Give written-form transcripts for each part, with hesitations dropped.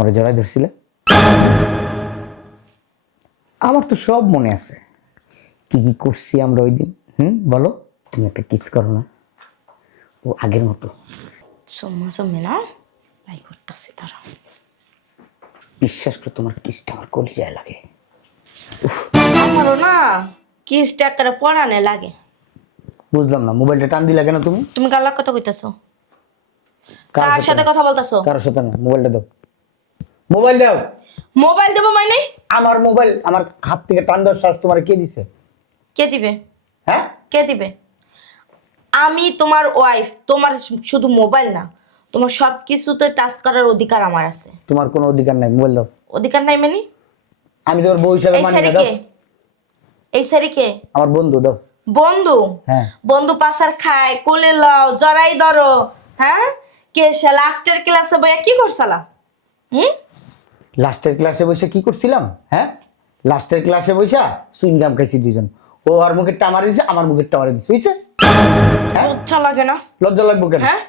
আমরা জড়াই ধরছিলে। আমার তো সব মনে আছে, কি কি করছি আমরা ওই দিন। বলো, তুমি একটা কিস করো না, ও আগের মতো। সম্মা না বাই করতেছে তারা। বিশ্বাস করো, তোমার কিসটা আমার কলিজায় লাগে। আমারও না কিসটা করে পড়ানে লাগে। বুঝলাম না, মোবাইলটা টান দিলা কেন তুমি? তুমি কার কথা কইতাছো? কার সাথে কথা বলতাছো? কারোর সাথে না, মোবাইলটা দাও, মোবাইল দাও। মোবাইল দেবো মানে? আমার মোবাইল আমার হাত থেকে টান দেওয়ার সাহস তোমার কে দিছে? কে দিবে? হ্যাঁ, কে দিবে? আমি তোমার ওয়াইফ, তোমার শুধু মোবাইল না, তোমার সব কিছুতে টাচ করার অধিকার আমার আছে। তোমার কোনো অধিকার নাই, মোবাইল দাও। অধিকার নাই মানে? আমি তোমার বউ হিসাবে এই মানি না। সারি দাও। কে? এই সারি কে? আমার বন্ধু, দাও। বন্ধু? হ্যাঁ। বন্ধু পাসার খায়, কোলে লও, জড়াই ধরো। হ্যাঁ, কে সে লাস্টের ক্লাসে বইয়া কি করছালা? লাস্টের ক্লাসে বসে কি করছিলাম? হ্যাঁ, লাস্টের ক্লাসে বসে সুইংগাম খাইছি দুজন। ও আর মুখের টামার দিছে, আমার মুখের টামারে দিছে, বুঝছে? হ্যাঁ, লজ্জা লাগে না? লজ্জা লাগবো কেন? হ্যাঁ,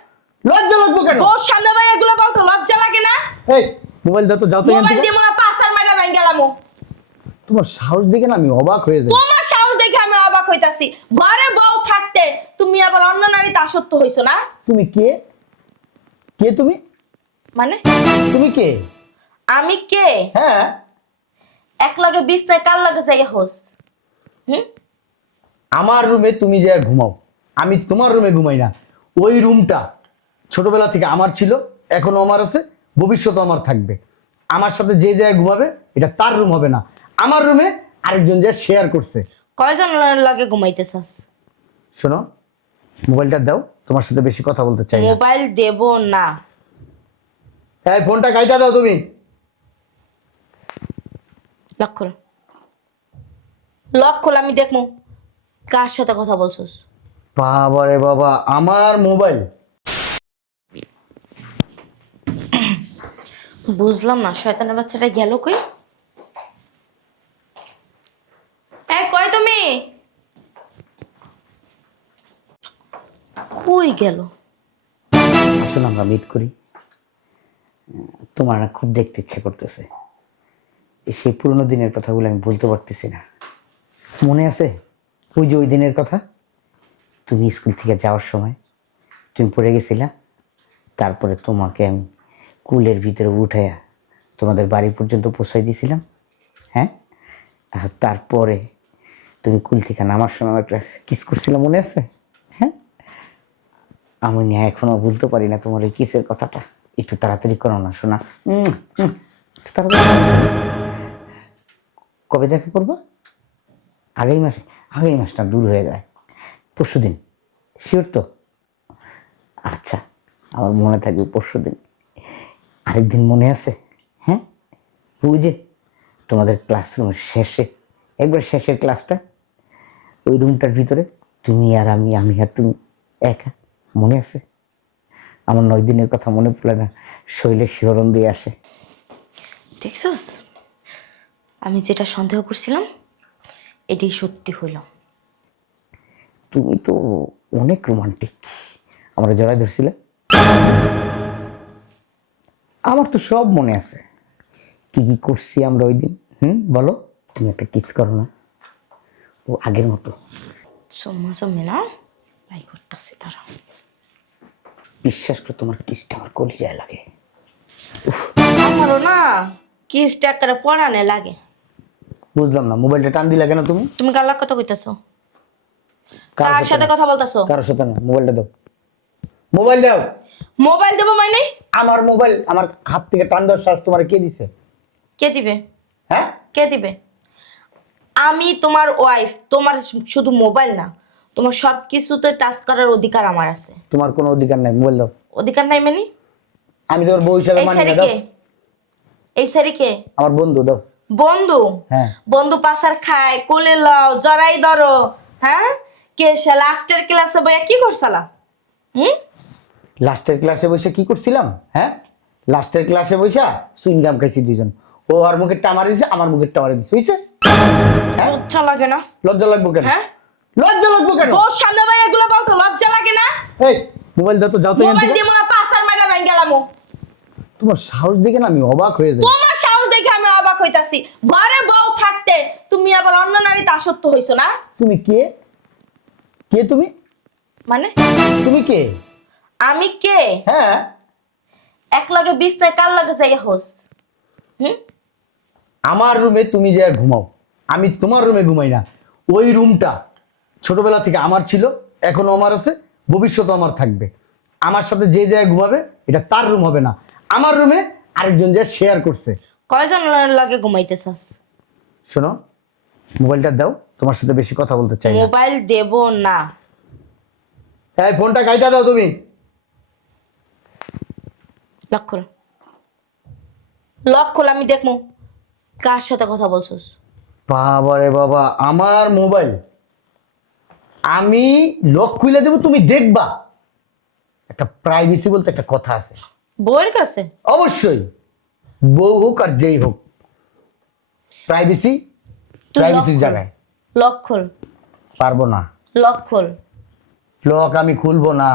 লজ্জা লাগবো কেন? ওর সামনে ভাই এগুলো বলতো লজ্জা লাগে না? এই মোবাইল দাও তো, যাও তো এখান মোবাইল থেকে। দিয়ে মনে পাসার মাইরা ভাঙ গেলাম। তোমার সাহস দেখে না আমি অবাক হয়ে যাই। তোমার সাহস দেখে আমি অবাক হইতাছি। ঘরে বউ থাকতে তুমি আবার অন্য নারীতে আসক্ত হইছো না? তুমি কে? কে তুমি? মানে তুমি কে? আমি কে? হ্যাঁ, এক লাগে বিছনায় কার লাগে যাইয়া হোস? আমার রুমে তুমি যে ঘুমাও, আমি তোমার রুমে ঘুমাই না। ওই রুমটা ছোটবেলা থেকে আমার ছিল, এখনো আমার আছে, ভবিষ্যতে আমার থাকবে। আমার সাথে যে জায়গায় ঘুমাবে এটা তার রুম হবে না, আমার রুমে আরেকজন যে শেয়ার করছে। কয়জন লাগে ঘুমাইতেছাস? শোনো, মোবাইলটা দাও, তোমার সাথে বেশি কথা বলতে চাই না। মোবাইল দেব না। এই ফোনটা কাইটা দাও তুমি। লক খোল, লক খোল, আমি দেখবো কার সাথে কথা বলছস। বাবা রে বাবা, আমার মোবাইল। বুঝলাম না শয়তানের বাচ্চাটা গেল কই? এই কই তুমি? কই গেল? আসলে আমরা মিট করি, তোমার না খুব দেখতে ইচ্ছে করতেছে। সেই পুরোনো দিনের কথাগুলো আমি বলতে পারতেছি না। মনে আছে ওই যে ওই দিনের কথা? তুমি স্কুল থেকে যাওয়ার সময় তুমি পড়ে গেছিলা, তারপরে তোমাকে আমি কুলের ভিতরে উঠাইয়া তোমাদের বাড়ি পর্যন্ত পৌঁছাই দিয়েছিলাম। হ্যাঁ, আর তারপরে তুমি কুল থেকে নামার সময় একটা কিস করছিলাম, মনে আছে? হ্যাঁ, আমি না এখনো বুঝতে পারি না তোমার ওই কিসের কথাটা। একটু তাড়াতাড়ি করো না শোনা। একটু তাড়াতাড়ি। কবে দেখা করবো? আগামী মাসে? আগামী মাসটা দূর হয়ে যায়, পরশুদিন। শিওর তো? আচ্ছা, আমার মনে থাকবে পরশুদিন। আরেকদিন মনে আছে? হ্যাঁ, ওই যে তোমাদের ক্লাসরুমের শেষে, একবার শেষের ক্লাসটা, ওই রুমটার ভিতরে তুমি আর আমি, আমি আর তুমি একা, মনে আছে? আমার 9 দিনের কথা মনে পড়লে না শৈলে শিহরণ দিয়ে আসে। দেখছস, আমি যেটা সন্দেহ করছিলাম এটাই সত্যি হইল। তুমি তো অনেক রোমান্টিক। আমরা জড়াই ধরছিলে। আমার তো সব মনে আছে, কি কি করছি আমরা ওই দিন। বলো, তুমি একটা কিস করো না, ও আগের মতো। সম্মা না বাই করতেছে তারা। বিশ্বাস করো, তোমার কিসটা আমার কলিজায় লাগে। আমারও না কিসটা করে পড়ানে লাগে। বুঝলাম না, মোবাইলটা টান দিলা কেন তুমি? তুমি কার কথা কইতাছো? কারোর কার সাথে না। কথা বলতাছো? কারোর সাথে না, মোবাইলটা দাও, মোবাইল দাও। মোবাইল দেবো মানে? আমার মোবাইল আমার হাত থেকে টান দেওয়ার সাহস তোমার কে দিছে? কে দিবে? হ্যাঁ, কে দিবে? আমি তোমার ওয়াইফ, তোমার শুধু মোবাইল না, তোমার সব কিছুতে টাচ করার অধিকার আমার আছে। তোমার কোনো অধিকার নাই, মোবাইল দাও। অধিকার নাই মানে? আমি তোমার বউ হিসাবে এই মানি সারি না। দাও। কে? এই সারি কে? আমার বন্ধু, দাও। বন্ধু? হ্যাঁ। বন্ধু পাসার খায়, কোলে লও, জড়াই ধরো। হ্যাঁ, কে সে লাস্টের ক্লাসে বইয়া কি করছালা? লাস্টের ক্লাসে বসে কি করছিলাম? হ্যাঁ, লাস্টের ক্লাসে বসে সুইংগাম খাইছি দুজন। ও আর মুখের টামারে দিছে, আমার মুখের টামারে দিছে, বুঝছে? হ্যাঁ, লজ্জা লাগে না? লজ্জা লাগবো কেন? হ্যাঁ, লজ্জা লাগবো কেন? ওর সামনে ভাই এগুলো বলতো লজ্জা লাগে না? এই মোবাইল দাও তো, যাও তো এখান মোবাইল থেকে। দিয়ে মনে পাসার মাইরা ভাঙ গেলাম। তোমার সাহস দেখে না আমি অবাক হয়ে যাই। তোমার সাহস দেখে আমি অবাক হইতাছি। ঘরে বউ থাকতে তুমি আবার অন্য নারীতে আসক্ত হইছো না? তুমি কে? কে তুমি? মানে তুমি কে? আমি কে? হ্যাঁ, এক লাগে বিছনায় কার লাগে যাইয়া হোস? হুম? আমার রুমে তুমি যে ঘুমাও, আমি তোমার রুমে ঘুমাই না। ওই রুমটা ছোটবেলা থেকে আমার ছিল, এখনো আমার আছে, ভবিষ্যতে আমার থাকবে। আমার সাথে যে জায়গায় ঘুমাবে এটা তার রুম হবে না, আমার রুমে আরেকজন যে শেয়ার করছে। কয়জন লাগে ঘুমাইতেছাস? শোনো, মোবাইলটা দাও, তোমার সাথে বেশি কথা বলতে চাই না। মোবাইল দেব না। এই ফোনটা কাইটা দাও তুমি। লক খোল, লক খোল, আমি দেখবো কার সাথে কথা বলছস। বাবা রে বাবা, আমার মোবাইল আমি লক খুলে দেবো, তুমি দেখবা। একটা প্রাইভেসি বলতে একটা কথা আছে। বউয়ের কাছে? অবশ্যই, বউ হোক আর যেই হোক, প্রাইভেসি তুই লক প্রাইভেসির খোল। জায়গায়। লক খোল, পারবো না, লক খোল। লক আমি খুলবো না।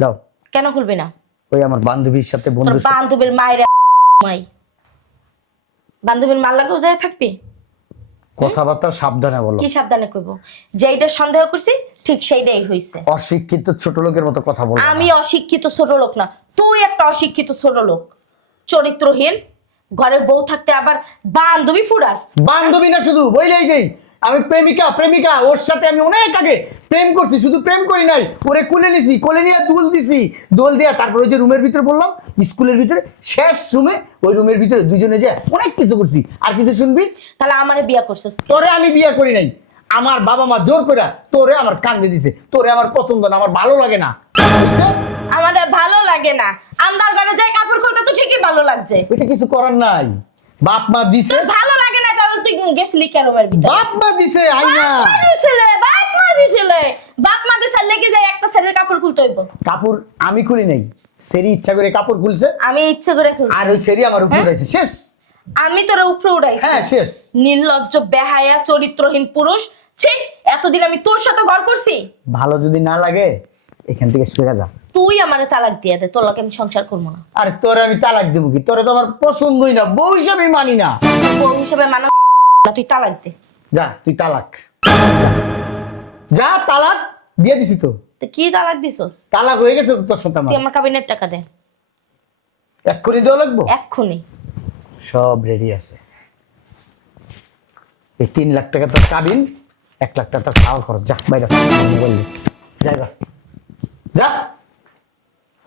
দাও। কেন খুলবি না? ওই আমার বান্ধবীর সাথে তোর বন্ধুর সাথে বান্ধবীর মায়ের মাই, বান্ধবীর মার লাগেও যায় থাকবি? কথাবার্তা সাবধানে বলো। কি সাবধানে কইব? যেইটা সন্দেহ করছি ঠিক সেইটাই হইছে। অশিক্ষিত ছোট লোকের মতো কথা বলো। আমি অশিক্ষিত ছোট লোক না, তুই একটা অশিক্ষিত ছোট লোক, চরিত্রহীন। ঘরে বউ থাকতে আবার বান্ধবী ফুরাস। বান্ধবী না শুধু বইলেই দেই, আমি প্রেমিকা প্রেমিকা, ওর সাথে আমি অনেক আগে প্রেম করছি, শুধু প্রেম করি নাই, ওরে কুলে নিছি, কোলে নিয়ে দোল দিছি, দোল দিয়া তারপর ওই যে রুমের ভিতরে বললাম, স্কুলের ভিতরে শেষ রুমে, ওই রুমের ভিতরে দুজনে যে অনেক কিছু করছি। আর কিছু শুনবি? তাহলে আমারে বিয়া করছিস? তোরে আমি বিয়ে করি নাই, আমার বাবা মা জোর করে তোরে আমার কান্দে দিছে। তোরে আমার পছন্দ না, আমার ভালো লাগে না, বুঝছো? আমাদের ভালো লাগে না। আন্দার ঘরে যাই কাপড় খুলতে তো ঠিকই ভালো লাগছে। ওইটা কিছু করার নাই, বাপ মা দিছে। তোর ভালো লাগে না তাহলে তুই গেছলি কেন রুমের ভিতরে? বাপ মা দিছে, আই না। বাপ মা দিছিলে, বাপ মা দিছিলে। বাপ মা দিছে লেগে যায় একটা ছেলের কাপড় খুলতে হইব। কাপড় আমি খুলি নাই, সেরি ইচ্ছা করে কাপড় খুলছে, আমি ইচ্ছে করে খুলছি। আর ওই সেরি আমার উপর হ্যাঁ? উঠাইছে, শেষ। আমি তোরা উপরে উঠাইছি? হ্যাঁ, শেষ। নির্লজ্জ বেহায়া চরিত্রহীন পুরুষ। ছি, এতদিন আমি তোর সাথে ঘর করছি। ভালো যদি না লাগে এখান থেকে সরে যা। তুই আমারে তালাক দিয়ে দে, তোর লগে আমি সংসার করবো না। আরে তোরে আমি তালাক দেবো কি? তোরে তো আমার পছন্দই না, বউ হিসাবে মানি না। বউ হিসেবে মানা না, তুই তালাক দে। যা, তুই তালাক যা, তালাক দিয়ে দিছি তো। তো কি তালাক দিছস? তালাক হয়ে গেছে তো তোর সাথে আমার। তুই আমার কাবিনের টাকা দে এক্ষুনি দেওয়া লাগবো। এক্ষুনি। সব রেডি আছে। এই 3 লাখ টাকা তোর কাবিন, 1 লাখ টাকা তোর খাওয়া খরচ। যা বাইরে, মোবাইল দে, যাইবা যা,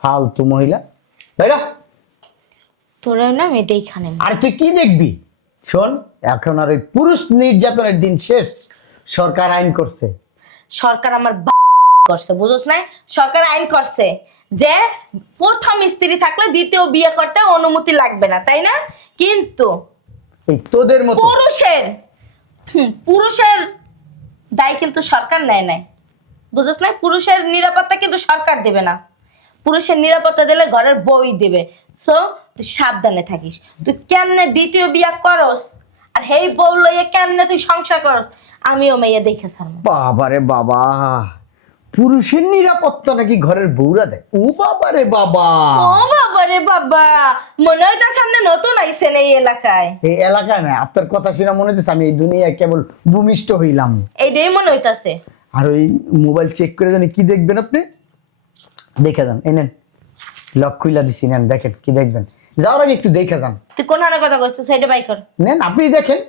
ফালতু মহিলা, বাইরা। তোরা না আমি দেখানে। আর তুই কি দেখবি? শোন, এখন আর ওই পুরুষ নির্যাতনের দিন শেষ। সরকার আইন করছে। সরকার আমার করছে, বুঝছ না? সরকার আইন করছে যে প্রথম স্ত্রী থাকলে দ্বিতীয় বিয়ে করতে অনুমতি লাগবে না, তাই না? কিন্তু এই তোদের মতো পুরুষের দায় কিন্তু সরকার নেয় নাই, বুঝছ না? পুরুষের নিরাপত্তা কিন্তু সরকার দেবে না, পুরুষের নিরাপত্তা দিলে ঘরের বউই দেবে। সো তুই সাবধানে থাকিস। তুই কেমনে দ্বিতীয় বিয়ে করস আর হেই বউ লইয়া কেমনে তুই সংসার করস, আমিও মেয়ে দেখে ছাড়বো। বাবারে বাবা, পুরুষের নিরাপত্তা নাকি ঘরের বউরা দেয়? ও বাবারে বাবা, ও বাবা রে বাবা, মনে হয় তার সামনে নতুন আইছেন এই এলাকায়। এই এলাকায় না, আপনার কথা শুনে মনে হচ্ছে আমি এই দুনিয়ায় কেবল ভূমিষ্ঠ হইলাম। এইটাই মনে হইতাছে। আর ওই মোবাইল চেক করে জানি কি দেখবেন আপনি, দেখে যান। এই নেন, লক খুইলা দিছি, নেন দেখেন কি দেখবেন। যাওয়ার আগে একটু দেখে যান। তুই কোন হানে কথা কইছিস? সাইডে বাই কর। নেন, আপনি দেখেন,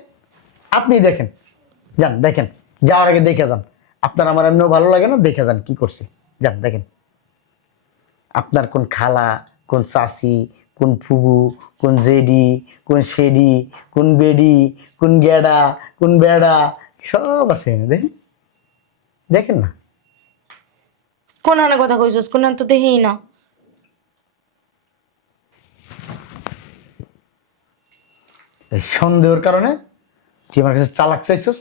আপনি দেখেন, যান দেখেন, যাওয়ার আগে দেখে যান। আপনার আমার এমনিও ভালো লাগে না, দেখে যান কি করছি, যান দেখেন। আপনার কোন খালা, কোন চাচি, কোন ফুবু, কোন জেডি, কোন শেডি, কোন বেডি, কোন গেডা, কোন বেড়া, সব আছে এখানে, দেখেন, দেখেন না। কোন হানে কথা কইছিস? কোন হান তো দেখিই না। এই সন্দেহের কারণে তুই আমার কাছে তালাক চাইছস,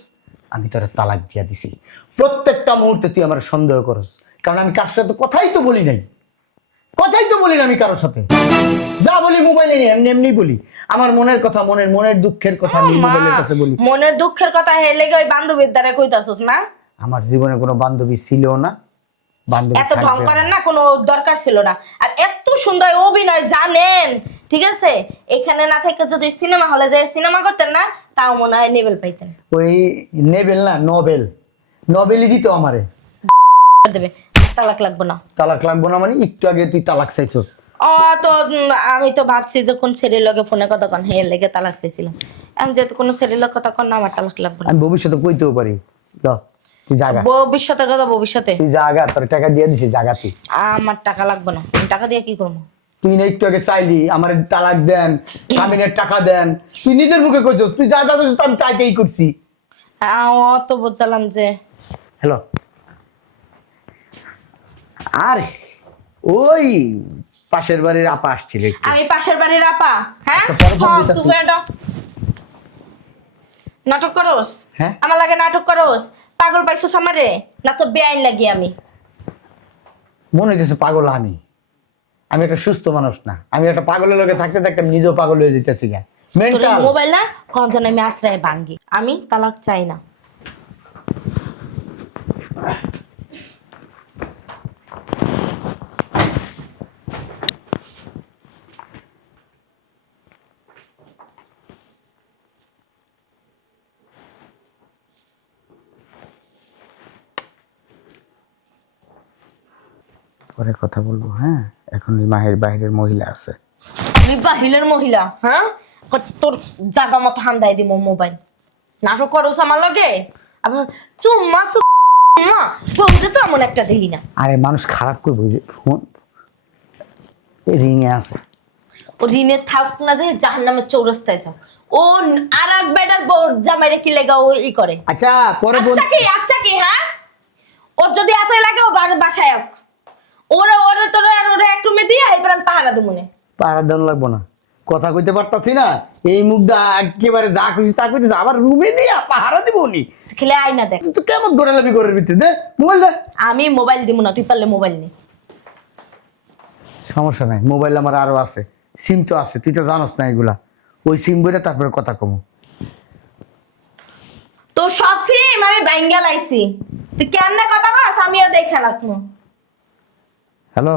আমি তোরা তালাক দিয়া দিছি। প্রত্যেকটা মুহূর্তে তুই আমার সন্দেহ করস, কারণ আমি কার সাথে কথাই তো বলি নাই, কথাই তো বলি না আমি কারোর সাথে। যা বলি মোবাইলে নিয়ে এমনি এমনি বলি, আমার মনের কথা, মনের দুঃখের কথা আমি মা, মোবাইলের কাছে বলি। মনের দুঃখের কথা হেলে গিয়ে ওই বান্ধবীর দ্বারা কইতাছস না? আমার জীবনে কোনো বান্ধবী ছিল না, বান্ধবী এত ঢং থাকবেও না। করার না কোনো দরকার ছিল না। আর এত সুন্দর অভিনয় জানেন, ঠিক আছে? এখানে না থেকে যদি সিনেমা হলে যায় সিনেমা করতেন না, তাও মনে হয় লেভেল পাইতেন। ওই নেবেল না, নোবেল, নোবেলই দিত আমারে। দেবে, তালাক লাগবে না। তালাক লাগবো না মানে? একটু আগে তুই তালাক চাইছস। ও তো আমি তো ভাবছি যে কোন ছেলের লগে ফোনে কথা কন, হে লেগে তালাক চাইছিলাম। এখন যেহেতু কোনো ছেলের লগে কথা কন না, আমার তালাক লাগবে না। আমি ভবিষ্যতে কইতেও পারি। ল তুই জাগা, ভবিষ্যতের কথা ভবিষ্যতে। তুই জাগা, তোর টাকা দিয়ে দিছি, জাগা তুই। আমার টাকা লাগবে না, আমি টাকা দিয়ে কি করবো? তুই না একটু আগে চাইলি আমার তালাক দেন, জামিনের টাকা দেন, তুই নিজের মুখে কইছস। তুই যা যা কইছস আমি তাইতেই করছি। অত বুঝলাম যে হ্যালো, আরে ওই পাশের বাড়ির আপা আসছিল একটু। আমি পাশের বাড়ির আপা? হ্যাঁ, আচ্ছা, পরে ফোন হ্যাঁ, দিতাছি। তুমি এটা নাটক করোস? হ্যাঁ? আমার লাগে নাটক করোস? পাগল পাইছোস আমারে? না তো বেআইন লাগি আমি? মনে হইতেছে পাগল আমি। আমি একটা সুস্থ মানুষ না, আমি একটা পাগলের লগে থাকতে থাকতে আমি নিজেও পাগল হয়ে যেতেছি গা। তোর মেন্টাল। মোবাইল না কোন জন আমি আশ্রয় ভাঙ্গি। আমি তালাক চাই না। পরে কথা বলবো, হ্যাঁ? এখন এই বাইরের মহিলা আছে। আমি বাহিলের মহিলা? হ্যাঁ, তোর জাগা মতো হান্দাই দিব মোবাইল। নাটক করোস আমার লগে? আবার চুম্মা চুম্মা বলতে তো এমন একটা দেখি না। আরে মানুষ খারাপ করবো যে ফোন রিং এ আছে। ও ঋণে থাক না, যে জাহান নামের চৌরাস্তায় যাও। ও আর এক বেটার বউ জামাইরে কি লেগা ও ই করে। আচ্ছা পরে বল। আচ্ছা কি হ্যাঁ, ওর যদি এতই লাগে ও বাসায় হোক। ওরা ওরা তোরা আর ওরা এক রুমে দিয়ে এবার আমি পাহারা দেবো মনে। পাহারা দেন লাগবো না, কথা কইতে পারতাছি না, এই মুখ দা একেবারে যা খুশি তা কইতেছে, আবার রুমে দিয়া পাহারা দিব নি। খেলে আয়না দেখ। তুই কেমন গোড়ালামি ঘরের ভিতরে? দে মোবাইল দে। আমি মোবাইল দিব না, তুই পারলে মোবাইল নে। সমস্যা নাই, মোবাইল আমার আরো আছে, সিম তো আছে, তুই তো জানোস না এগুলা। ওই সিম বইটা তারপরে কথা কমু। তোর সব সিম আমি বাইঙ্গা লাইছি, তুই কেমনে কথা কস আমিও দেখে রাখবো। হ্যালো,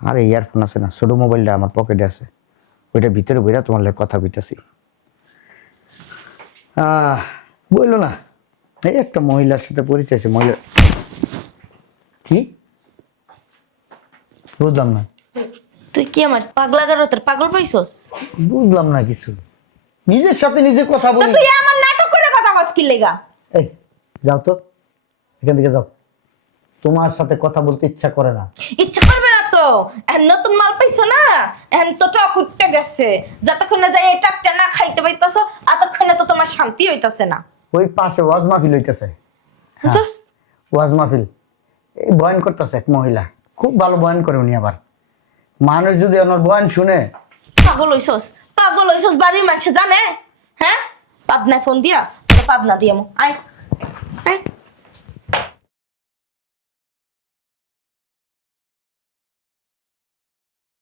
আরে ইয়ারফোন আছে না, ছোট মোবাইলটা আমার পকেটে আছে, ওইটা ভিতরে বইরা তোমার লাগে কথা কইতাছি। বললো না, এই একটা মহিলার সাথে পরিচয় আছে। মহিলা কি বুঝলাম না। তুই কি আমার পাগলা গারতের পাগল পাইছস? বুঝলাম না কিছু, নিজের সাথে নিজে কথা তো বলি। তুই আমার নাটক করে কথা কস কি লেগা? এই যাও তো, এখান থেকে যাও, তোমার সাথে কথা বলতে ইচ্ছা করে না। ইচ্ছা করবে না তো, এখন নতুন মাল পাইছো না, এখন তো টক উঠতে গেছে। যতক্ষণ না যাই এই টকটা না খাইতে পাইতাছো ততক্ষণে তো তোমার শান্তি হইতাছে না। ওই পাশে ওয়াজ মাহফিল হইতেছে, বুঝছস? ওয়াজ মাহফিল, এই বয়ান করতেছে এক মহিলা, খুব ভালো বয়ান করে উনি। আবার মানুষ যদি ওনার বয়ান শুনে। পাগল হইছস? পাগল হইছস? বাড়ির মানুষ জানে? হ্যাঁ, পাবনায় ফোন দিয়া, পাবনা দিয়ে আয় আয়